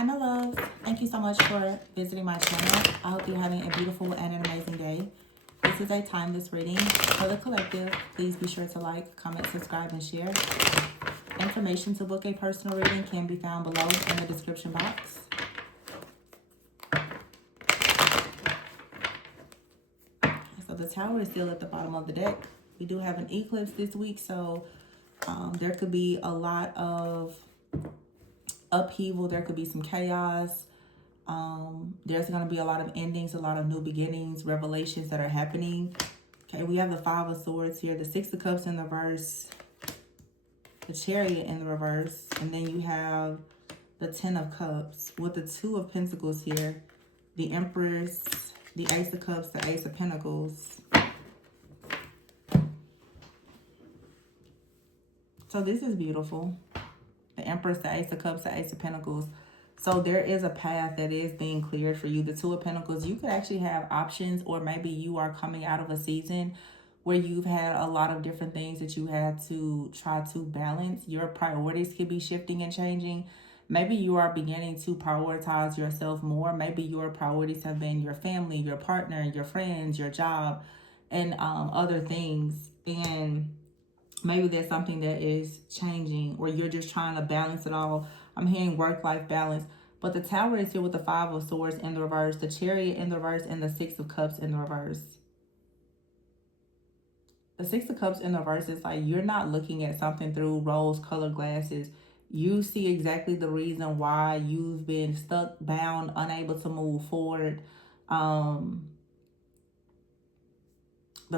Hi, my love. Thank you so much for visiting my channel. I hope you're having a beautiful and an amazing day. This is a timeless reading for the collective. Please be sure to like, comment, subscribe, and share. Information to book a personal reading can be found below in the description box. So the Tower is still at the bottom of the deck. We do have an eclipse this week, so there could be a lot of upheaval. There could be some chaos. There's going to be a lot of endings, a lot of new beginnings, revelations that are happening. Okay, we have the Five of Swords here, the Six of Cups in the reverse, the Chariot in the reverse, and then you have the Ten of Cups with the Two of Pentacles here, the Empress, the Ace of Cups, the Ace of Pentacles. So this is beautiful. The Empress, the Ace of Cups, the Ace of Pentacles. So there is a path that is being cleared for you. The Two of Pentacles, you could actually have options, or maybe you are coming out of a season where you've had a lot of different things that you had to try to balance. Your priorities could be shifting and changing. Maybe you are beginning to prioritize yourself more. Maybe your priorities have been your family, your partner, your friends, your job, and other things. And maybe there's something that is changing, or you're just trying to balance it all. I'm hearing work-life balance. But the Tower is here with the Five of Swords in the reverse, the Chariot in the reverse, and the Six of Cups in the reverse. The Six of Cups in the reverse is like you're not looking at something through rose-colored glasses. You see exactly the reason why you've been stuck, bound, unable to move forward. The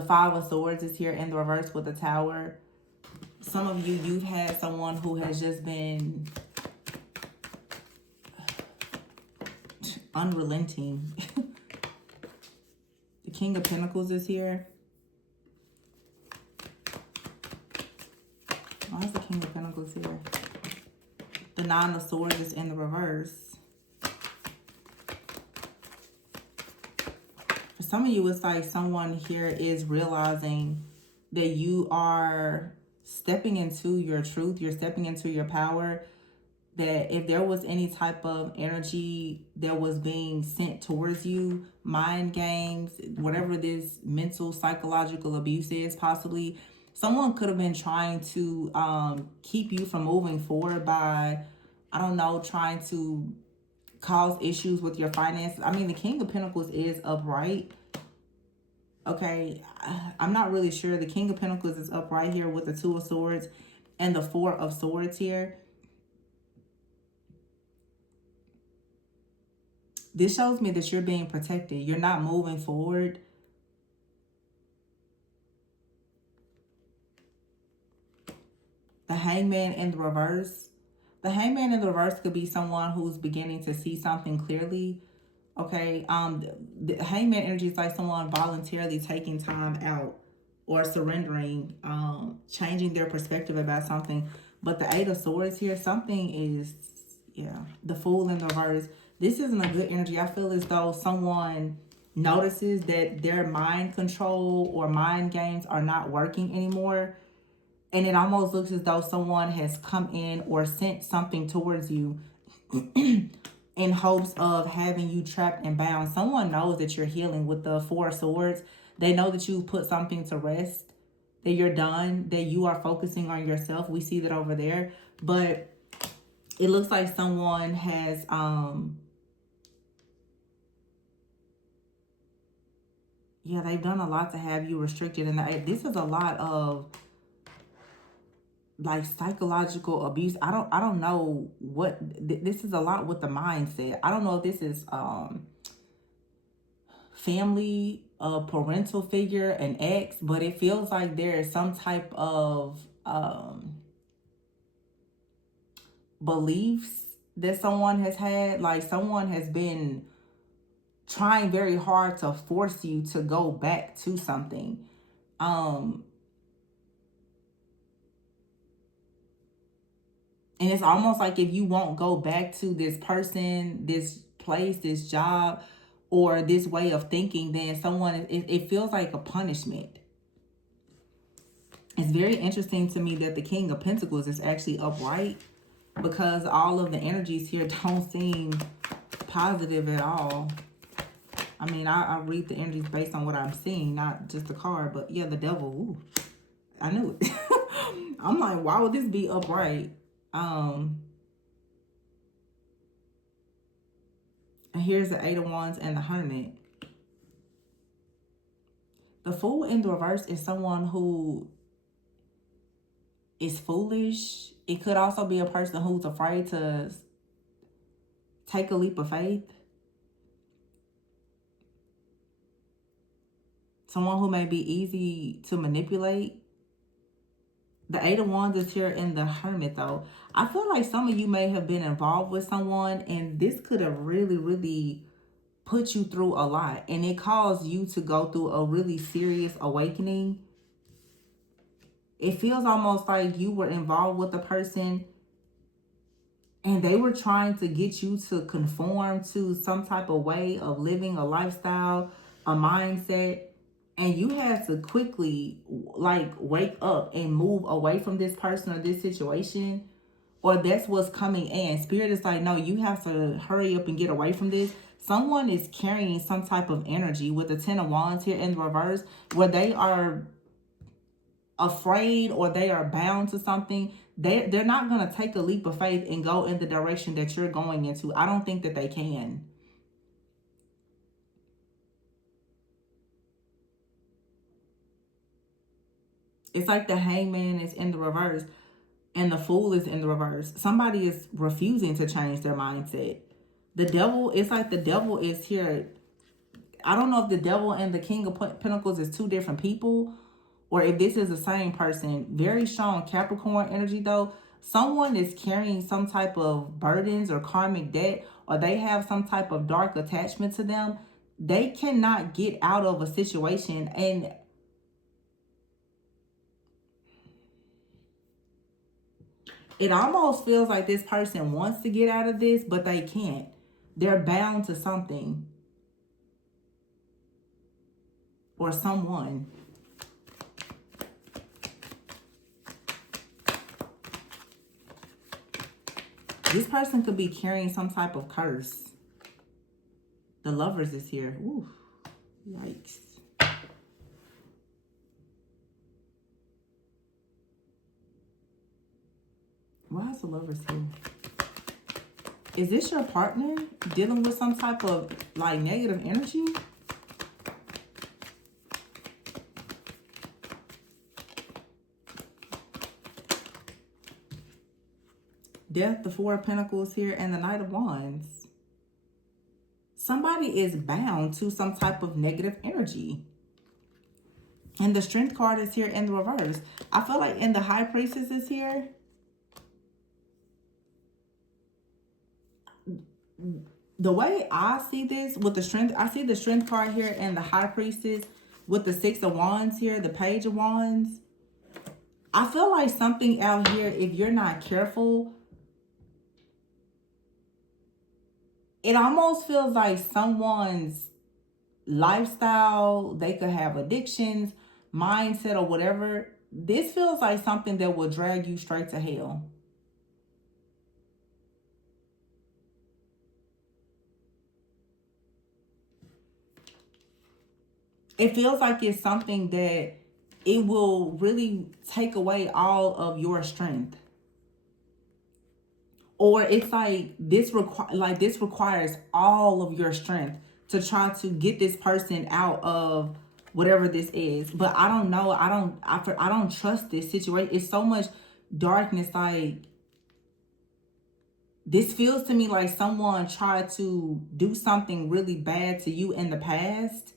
Five of Swords is here in the reverse with the Tower. Some of you, you've had someone who has just been unrelenting. The King of Pentacles is here. Why is the King of Pentacles here? The Nine of Swords is in the reverse. For some of you, it's like someone here is realizing that you are stepping into your truth. You're stepping into your power. That if there was any type of energy that was being sent towards you, mind games, whatever this mental, psychological abuse is, possibly, someone could have been trying to keep you from moving forward by, I don't know, trying to cause issues with your finances. I mean, the King of Pentacles is upright. Okay, I'm not really sure. The King of Pentacles is upright here with the Two of Swords and the Four of Swords here. This shows me that you're being protected. You're not moving forward. The Hangman in the reverse. The Hangman in the reverse could be someone who's beginning to see something clearly. Okay, the Hangman energy is like someone voluntarily taking time out or surrendering, changing their perspective about something. But the Eight of Swords here, something is, yeah, the Fool in the reverse. This isn't a good energy. I feel as though someone notices that their mind control or mind games are not working anymore. And it almost looks as though someone has come in or sent something towards you in hopes of having you trapped and bound. Someone knows that you're healing with the Four of Swords. They know that you put something to rest, that you're done, that you are focusing on yourself. We see that over there. But it looks like someone has yeah, they've done a lot to have you restricted. And this is a lot of like psychological abuse. I don't know what this is. A lot with the mindset. I don't know if this is family, a parental figure, an ex, but it feels like there is some type of beliefs that someone has had. Like someone has been trying very hard to force you to go back to something. And it's almost like if you won't go back to this person, this place, this job, or this way of thinking, then someone, it feels like a punishment. It's very interesting to me that the King of Pentacles is actually upright. because all of the energies here don't seem positive at all. I mean, I read the energies based on what I'm seeing, not just the card. But yeah, the devil. Ooh, I knew it. I'm like, why would this be upright? And here's the Eight of Wands and the Hermit. The Fool in the reverse is someone who is foolish. It could also be a person who's afraid to take a leap of faith. Someone who may be easy to manipulate. The Eight of Wands is here in the Hermit, though. I feel like some of you may have been involved with someone, and this could have really, really put you through a lot. And it caused you to go through a really serious awakening. It feels almost like you were involved with a person and they were trying to get you to conform to some type of way of living, a lifestyle, a mindset. And you had to quickly like wake up and move away from this person or this situation, or that's what's coming in. Spirit is like, no, you have to hurry up and get away from this. Someone is carrying some type of energy with the Ten of Wands here in the reverse, where they are afraid or they are bound to something. They're not going to take a leap of faith and go in the direction that you're going into. I don't think that they can. It's like the Hangman is in the reverse and the Fool is in the reverse. Somebody is refusing to change their mindset. The devil, it's like the devil is here. I don't know if the devil and the King of Pentacles is two different people, or if this is the same person. Very strong Capricorn energy, though. Someone is carrying some type of burdens or karmic debt, or they have some type of dark attachment to them. They cannot get out of a situation, and it almost feels like this person wants to get out of this, but they can't. They're bound to something or someone. This person could be carrying some type of curse. The Lovers is here. Ooh, yikes. Why is the Lovers here? Is this your partner dealing with some type of like negative energy? Death, the Four of Pentacles here, and the Knight of Wands. Somebody is bound to some type of negative energy. And the Strength card is here in the reverse. I feel like in the High Priestess is here. The way I see this with the Strength, I see the Strength card here and the High Priestess with the Six of Wands here, the Page of Wands. I feel like something out here, if you're not careful, it almost feels like someone's lifestyle, they could have addictions, mindset, or whatever. This feels like something that will drag you straight to hell. It feels like it's something that it will really take away all of your strength. Or it's like this requires all of your strength to try to get this person out of whatever this is. But I don't know. I don't trust this situation. It's so much darkness. Like, this feels to me like someone tried to do something really bad to you in the past.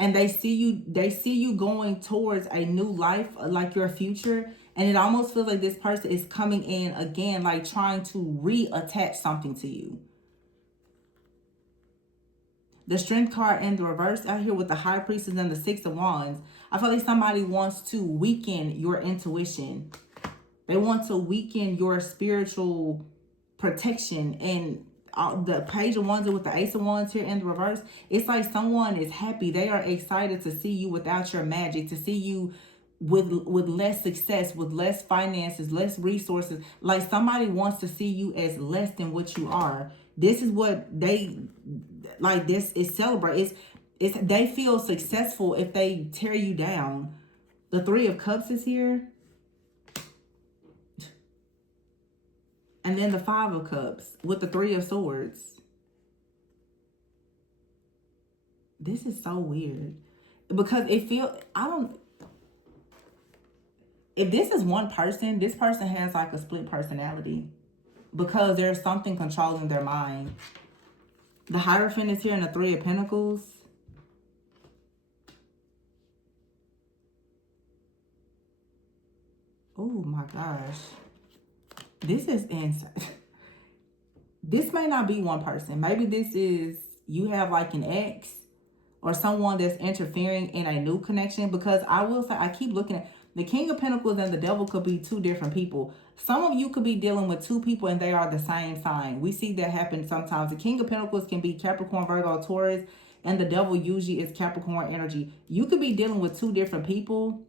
And they see you going towards a new life, like your future. And it almost feels like this person is coming in again, like trying to reattach something to you. The Strength card in the reverse out here with the High Priestess and the Six of Wands. I feel like somebody wants to weaken your intuition. They want to weaken your spiritual protection. And the Page of Wands with the Ace of Wands here in the reverse, it's like someone is happy. They are excited to see you without your magic, to see you with less success, with less finances, less resources. Like somebody wants to see you as less than what you are. This is what they like. This is celebrate. It's they feel successful if they tear you down. The Three of Cups is here, and then the Five of Cups with the Three of Swords. This is so weird because it feel I don't. If this is one person, this person has like a split personality because there's something controlling their mind. The Hierophant is here in the Three of Pentacles. Oh my gosh. This is insane. This may not be one person. Maybe this is, you have like an ex or someone that's interfering in a new connection, because I will say, I keep looking at the King of Pentacles and the Devil could be two different people. Some of you could be dealing with two people and they are the same sign. We see that happen sometimes. The King of Pentacles can be Capricorn, Virgo, Taurus, and the Devil usually is Capricorn energy. You could be dealing with two different people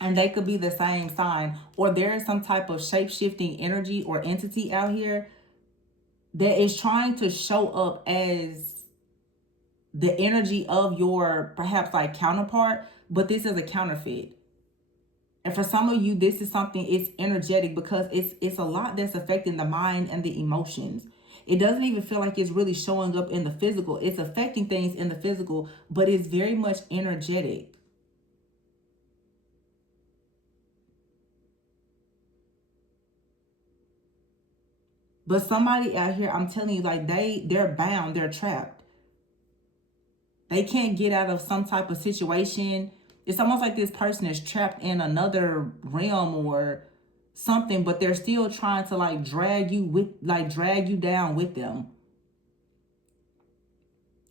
and they could be the same sign, or there is some type of shape-shifting energy or entity out here that is trying to show up as the energy of your perhaps like counterpart, but this is a counterfeit. And for some of you, this is something, it's energetic because it's a lot that's affecting the mind and the emotions. It doesn't even feel like it's really showing up in the physical. It's affecting things in the physical, but it's very much energetic. But somebody out here, I'm telling you, like they're bound, they're trapped. They can't get out of some type of situation. It's almost like this person is trapped in another realm or something, but they're still trying to like drag you down with them.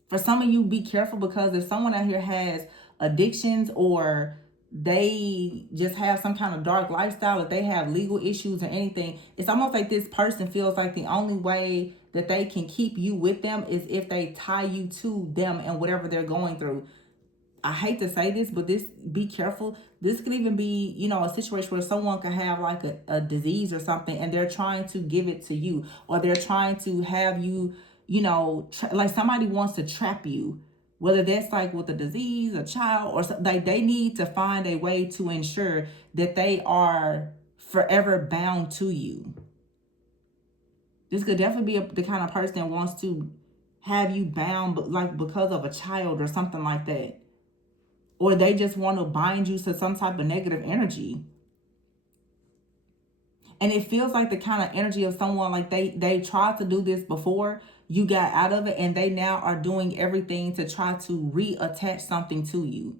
For some of you, be careful, because if someone out here has addictions or they just have some kind of dark lifestyle, if they have legal issues or anything, it's almost like this person feels like the only way that they can keep you with them is if they tie you to them and whatever they're going through. I hate to say this, but be careful. This could even be, a situation where someone could have like a disease or something and they're trying to give it to you, or they're trying to have you, like somebody wants to trap you, whether that's like with a disease, a child, or something. Like they need to find a way to ensure that they are forever bound to you. This could definitely be the kind of person that wants to have you bound, but like because of a child or something like that. Or they just want to bind you to some type of negative energy. And it feels like the kind of energy of someone like they tried to do this before, you got out of it, and they now are doing everything to try to reattach something to you,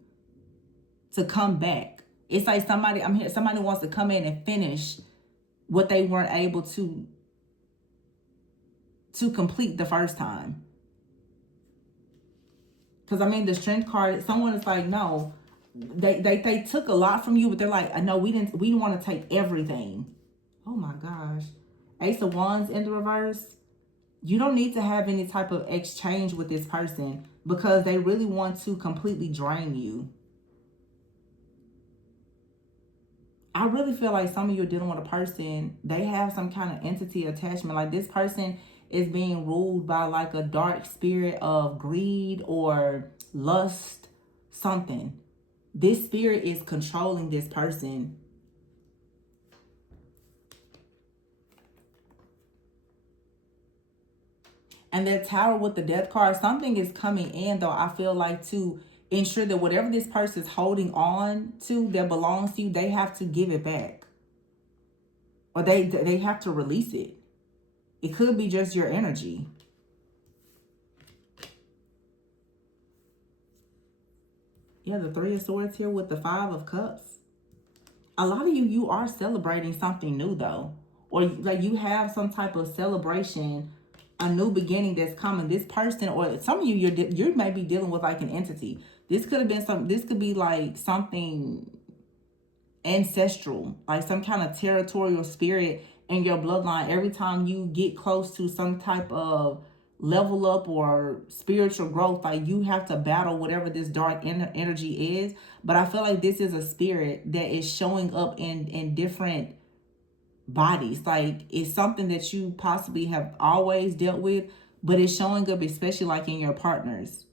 to come back. It's like somebody wants to come in and finish what they weren't able to complete the first time. Because the Strength card, someone is like, no, they took a lot from you, but they're like, no, we didn't want to take everything. Oh my gosh. Ace of Wands in the reverse. You don't need to have any type of exchange with this person because they really want to completely drain you. I really feel like some of you are dealing with a person, they have some kind of entity attachment. Like this person is being ruled by like a dark spirit of greed or lust, something. This spirit is controlling this person. And that Tower with the Death card, something is coming in though, I feel like, to ensure that whatever this person is holding on to that belongs to you, they have to give it back. Or they have to release it. It could be just your energy. Yeah, the Three of Swords here with the Five of Cups. A lot of you are celebrating something new though. Or like you have some type of celebration, a new beginning that's coming. This person, or some of you, you may be dealing with like an entity. This could have been this could be like something ancestral, like some kind of territorial spirit in your bloodline. Every time you get close to some type of level up or spiritual growth. Like, you have to battle whatever this dark energy is. But I feel like this is a spirit that is showing up in different bodies. Like, it's something that you possibly have always dealt with, but it's showing up especially like in your partners.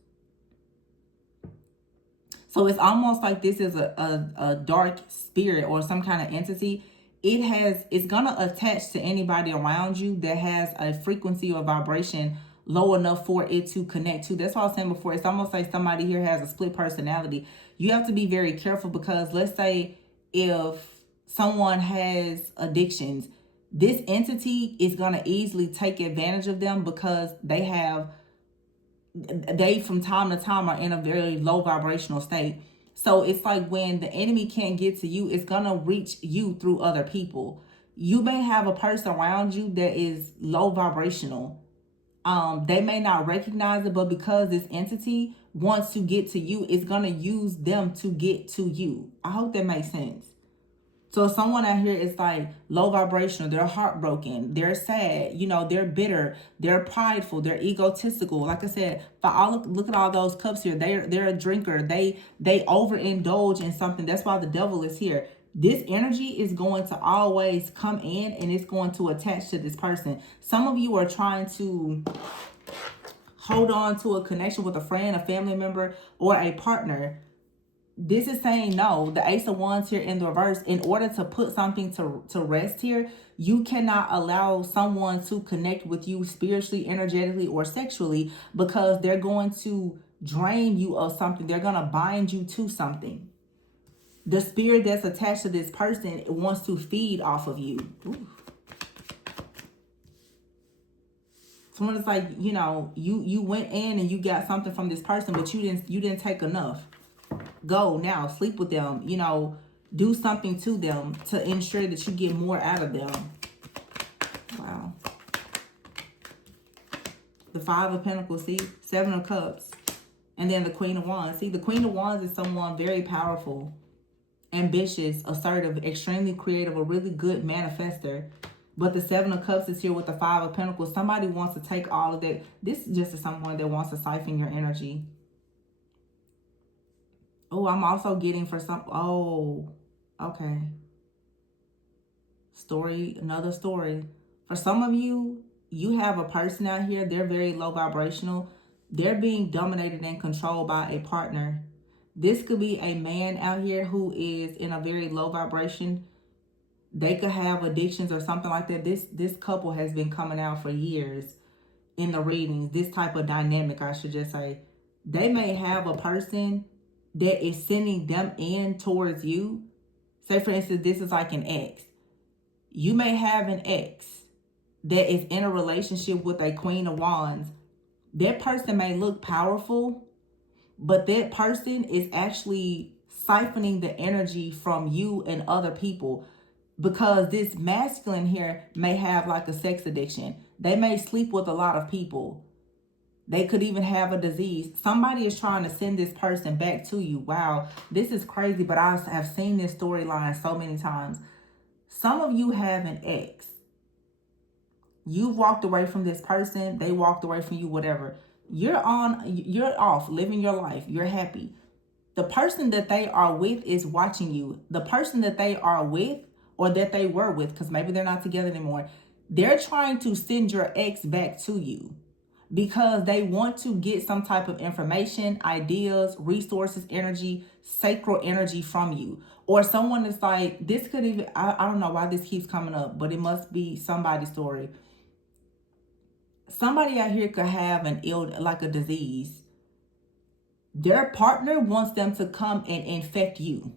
So it's almost like this is a dark spirit or some kind of entity. It's gonna attach to anybody around you that has a frequency or vibration low enough for it to connect to. That's what I was saying before. It's almost like somebody here has a split personality. You have to be very careful, because let's say if someone has addictions, this entity is gonna easily take advantage of them, because they from time to time are in a very low vibrational state. So it's like when the enemy can't get to you, it's gonna reach you through other people. You may have a person around you that is low vibrational. They may not recognize it, but because this entity wants to get to you, it's gonna use them to get to you. I hope that makes sense. So someone out here is like low vibrational, they're heartbroken, they're sad, they're bitter, they're prideful, they're egotistical. Like I said, look at all those cups here. They're a drinker. They overindulge in something. That's why the devil is here. This energy is going to always come in, and it's going to attach to this person. Some of you are trying to hold on to a connection with a friend, a family member, or a partner. This is saying no. The Ace of Wands here in the reverse, in order to put something to rest here, you cannot allow someone to connect with you spiritually, energetically, or sexually, because they're going to drain you of something. They're going to bind you to something. The spirit that's attached to this person wants to feed off of you. Ooh. Someone is like, you went in and you got something from this person, but you didn't take enough. Go now, sleep with them, do something to them to ensure that you get more out of them. Wow. The Five of Pentacles, see? Seven of Cups. And then the Queen of Wands. See, the Queen of Wands is someone very powerful, ambitious, assertive, extremely creative, a really good manifester. But the Seven of Cups is here with the Five of Pentacles. Somebody wants to take all of that. This is just someone that wants to siphon your energy. Oh, I'm also getting for some. Oh, okay. Another story. For some of you, you have a person out here. They're very low vibrational. They're being dominated and controlled by a partner. This could be a man out here who is in a very low vibration. They could have addictions or something like that. This couple has been coming out for years in the readings. This type of dynamic, I should just say. They may have a person that is sending them in towards you. Say, for instance, this is like an ex. You may have an ex that is in a relationship with a Queen of Wands. That person may look powerful, but that person is actually siphoning the energy from you and other people, because this masculine here may have like a sex addiction. They may sleep with a lot of people. They could even have a disease. Somebody is trying to send this person back to you. Wow, this is crazy, but I have seen this storyline so many times. Some of you have an ex. You've walked away from this person. They walked away from you, whatever. You're off, living your life. You're happy. The person that they are with is watching you. The person that they are with, or that they were with, because maybe they're not together anymore, they're trying to send your ex back to you, because they want to get some type of information, ideas, resources, energy, sacral energy from you. Or someone is like, this could even, I don't know why this keeps coming up, but it must be somebody's story. Somebody out here could have like a disease. Their partner wants them to come and infect you.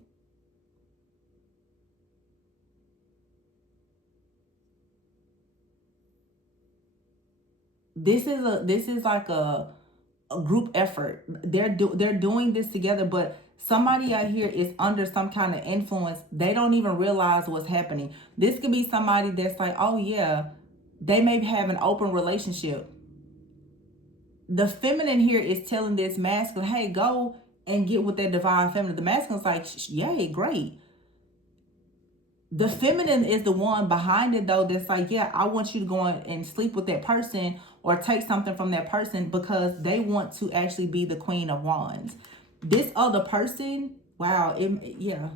This is like a group effort. They're doing this together, but somebody out here is under some kind of influence. They don't even realize what's happening. This could be somebody that's like, oh yeah, they may have an open relationship. The feminine here is telling this masculine, hey, go and get with that divine feminine. The masculine's like, yay, great. The feminine is the one behind it, though, that's like, yeah, I want you to go and sleep with that person or take something from that person because they want to actually be the Queen of Wands. This other person, wow, yeah.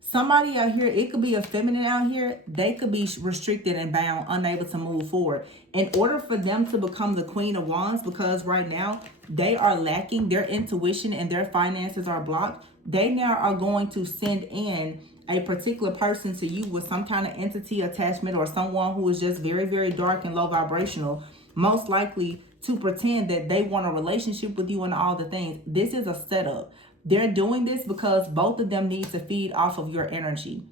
Somebody out here, it could be a feminine out here, they could be restricted and bound, unable to move forward. In order for them to become the Queen of Wands, because right now they are lacking, their intuition and their finances are blocked, they now are going to send in a particular person to you with some kind of entity attachment or someone who is just very, very dark and low vibrational, most likely to pretend that they want a relationship with you and all the things. This is a setup. They're doing this because both of them need to feed off of your energy.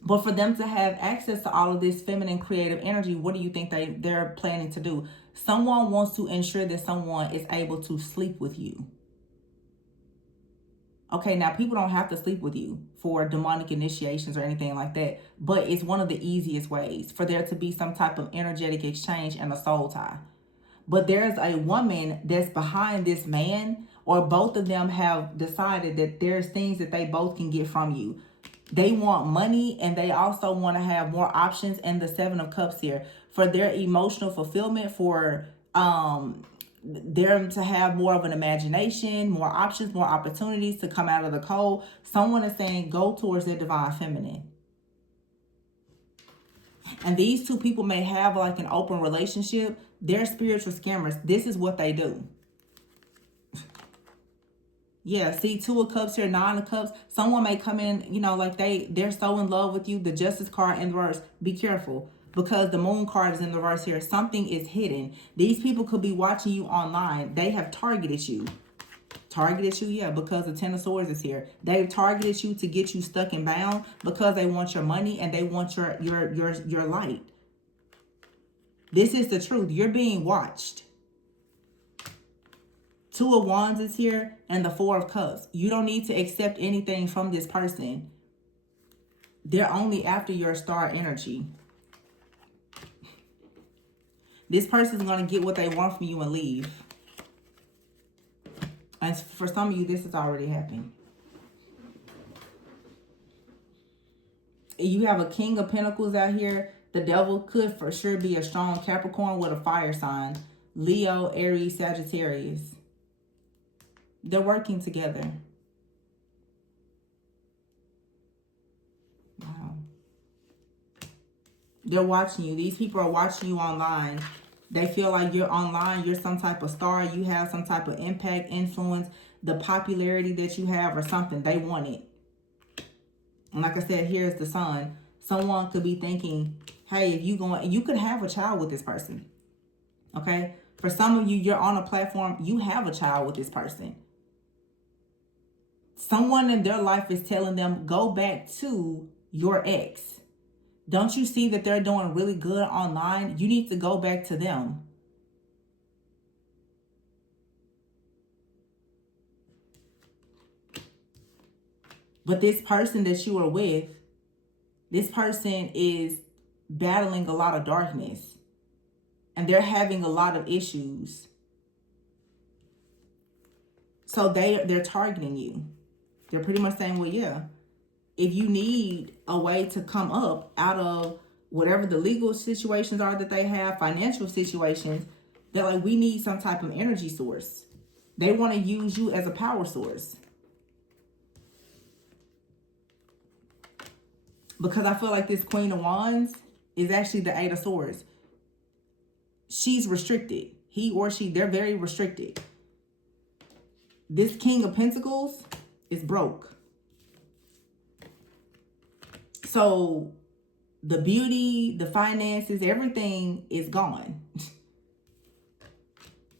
But for them to have access to all of this feminine creative energy, what do you think they're planning to do? Someone wants to ensure that someone is able to sleep with you. Okay, now people don't have to sleep with you for demonic initiations or anything like that, but it's one of the easiest ways for there to be some type of energetic exchange and a soul tie. But there's a woman that's behind this man, or both of them have decided that there's things that they both can get from you. They want money and they also want to have more options, and the Seven of Cups here for their emotional fulfillment, for them to have more of an imagination, more options, more opportunities to come out of the cold. Someone is saying go towards their divine feminine. And these two people may have like an open relationship. They're spiritual scammers. This is what they do. Yeah, see, Two of Cups here, Nine of Cups. Someone may come in, like they're so in love with you. The Justice card in reverse. Be careful, because the Moon card is in the reverse here. Something is hidden. These people could be watching you online. They have targeted you. Yeah, because the Ten of Swords is here. They've targeted you to get you stuck and bound because they want your money and they want your light. This is the truth. You're being watched. Two of Wands is here and the Four of Cups. You don't need to accept anything from this person. They're only after your star energy. This person's going to get what they want from you and leave. And for some of you, this has already happened. You have a King of Pentacles out here. The Devil could for sure be a strong Capricorn with a fire sign. Leo, Aries, Sagittarius. They're working together. Wow. They're watching you. These people are watching you online. They feel like you're online. You're some type of star. You have some type of impact, influence, the popularity that you have or something. They want it. And like I said, here's the Sun. Someone could be thinking, hey, if you could have a child with this person. Okay? For some of you, you're on a platform. You have a child with this person. Someone in their life is telling them, go back to your ex. Don't you see that they're doing really good online? You need to go back to them. But this person that you are with, this person is battling a lot of darkness. And they're having a lot of issues. So they're targeting you. They're pretty much saying, well, yeah, if you need a way to come up out of whatever the legal situations are that they have, financial situations, they're like, we need some type of energy source. They want to use you as a power source. Because I feel like this Queen of Wands is actually the Eight of Swords. She's restricted. He or she, they're very restricted. This King of Pentacles is broke. So the beauty, the finances, everything is gone.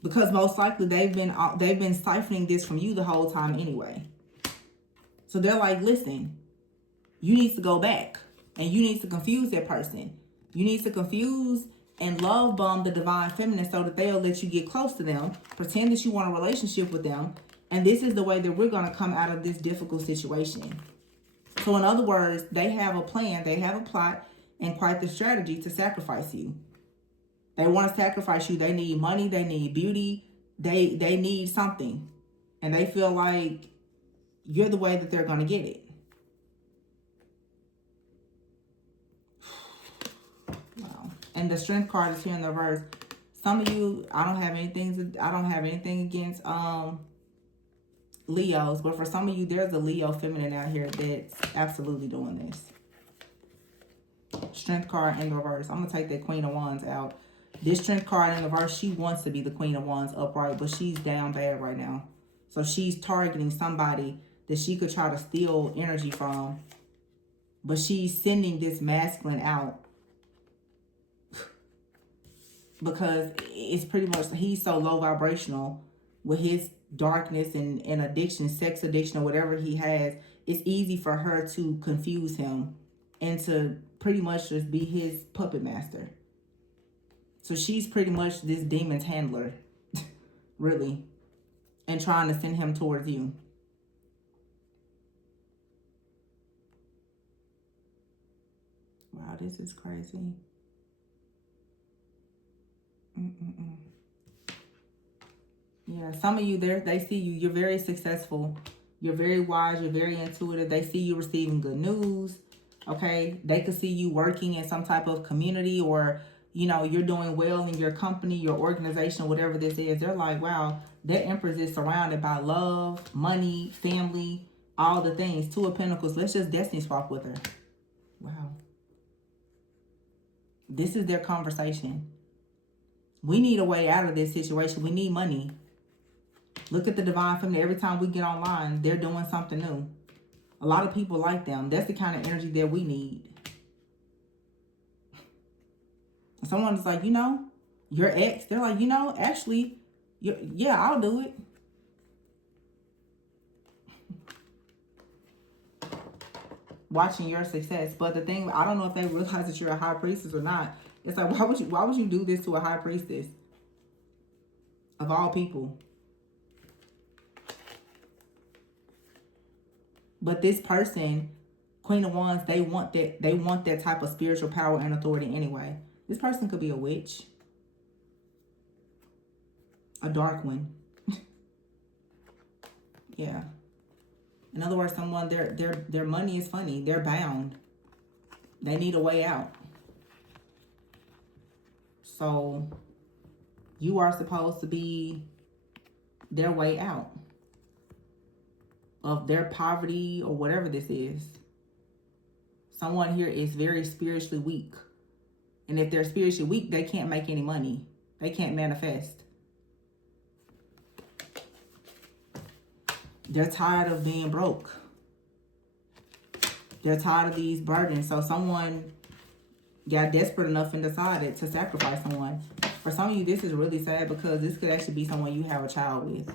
Because most likely they've been siphoning this from you the whole time anyway. So they're like, listen, you need to go back and you need to confuse that person. You need to confuse and love bomb the divine feminine so that they'll let you get close to them, pretend that you want a relationship with them, and this is the way that we're going to come out of this difficult situation. So in other words, they have a plan, they have a plot, and quite the strategy to sacrifice you. They want to sacrifice you. They need money, they need beauty, they need something. And they feel like you're the way that they're going to get it. And the Strength card is here in the reverse. Some of you, I don't have anything against Leos, but for some of you, there's a Leo feminine out here that's absolutely doing this. Strength card in the reverse. I'm going to take that Queen of Wands out. This Strength card in the reverse, she wants to be the Queen of Wands upright, but she's down bad right now. So she's targeting somebody that she could try to steal energy from. But she's sending this masculine out. Because it's pretty much, he's so low vibrational with his darkness and addiction, sex addiction or whatever he has. It's easy for her to confuse him and to pretty much just be his puppet master. So she's pretty much this demon's handler, really, and trying to send him towards you. Wow, this is crazy. Yeah, some of you there, they see you. You're very successful. You're very wise. You're very intuitive. They see you receiving good news. Okay, they could see you working in some type of community, or you know, you're doing well in your company, your organization, whatever this is. They're like, wow, that Empress is surrounded by love, money, family, all the things. Two of Pentacles. Let's just destiny swap with her. Wow. This is their conversation. We need a way out of this situation. We need money. Look at the Divine Feminine. Every time we get online, they're doing something new. A lot of people like them. That's the kind of energy that we need. Someone is like, you know, your ex, they're like, you know, actually, yeah, I'll do it. Watching your success. But the thing, I don't know if they realize that you're a high priestess or not. It's like, why would you do this to a high priestess? Of all people. But this person, Queen of Wands, they want that type of spiritual power and authority anyway. This person could be a witch. A dark one. Yeah. In other words, someone, their money is funny. They're bound. They need a way out. So you are supposed to be their way out of their poverty or whatever this is. Someone here is very spiritually weak. And if they're spiritually weak, they can't make any money. They can't manifest. They're tired of being broke. They're tired of these burdens. So someone got desperate enough and decided to sacrifice someone. For some of you, this is really sad because this could actually be someone you have a child with.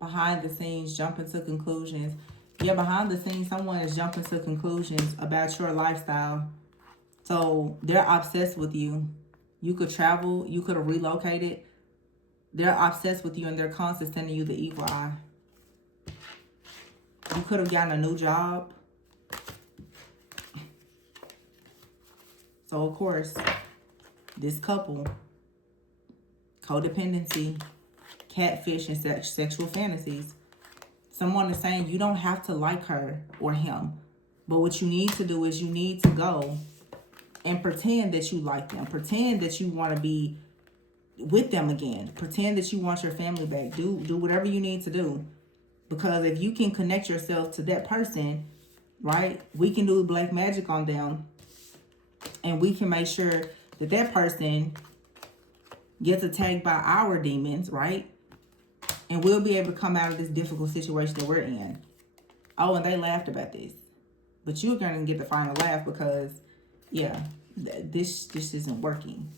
Behind the scenes, jumping to conclusions. Yeah, behind the scenes, someone is jumping to conclusions about your lifestyle. So they're obsessed with you. You could travel. You could have relocated. They're obsessed with you and they're constantly sending you the evil eye. You could have gotten a new job. So, of course, this couple, codependency, catfish, and sexual fantasies. Someone is saying you don't have to like her or him. But what you need to do is you need to go and pretend that you like them. Pretend that you want to be with them again. Pretend that you want your family back. Do whatever you need to do. Because if you can connect yourself to that person, right, we can do black magic on them. And we can make sure that that person gets attacked by our demons, right? And we'll be able to come out of this difficult situation that we're in. Oh, and they laughed about this. But you're going to get the final laugh because, yeah, this isn't working.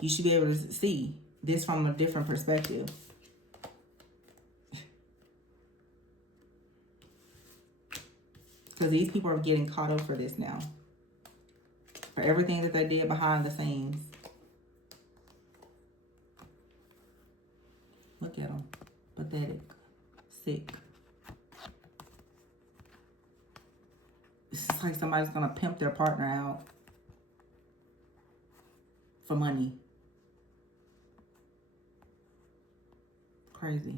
You should be able to see this from a different perspective. Because these people are getting caught up for this now. For everything that they did behind the scenes. Look at them. Pathetic. Sick. It's just like somebody's going to pimp their partner out for money. Crazy.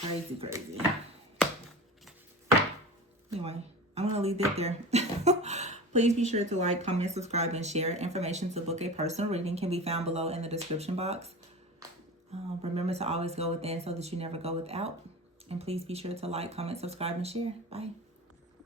Crazy, crazy. Anyway, I'm going to leave it there. Please be sure to like, comment, subscribe, and share. Information to book a personal reading can be found below in the description box. Remember to always go within so that you never go without. And please be sure to like, comment, subscribe, and share. Bye.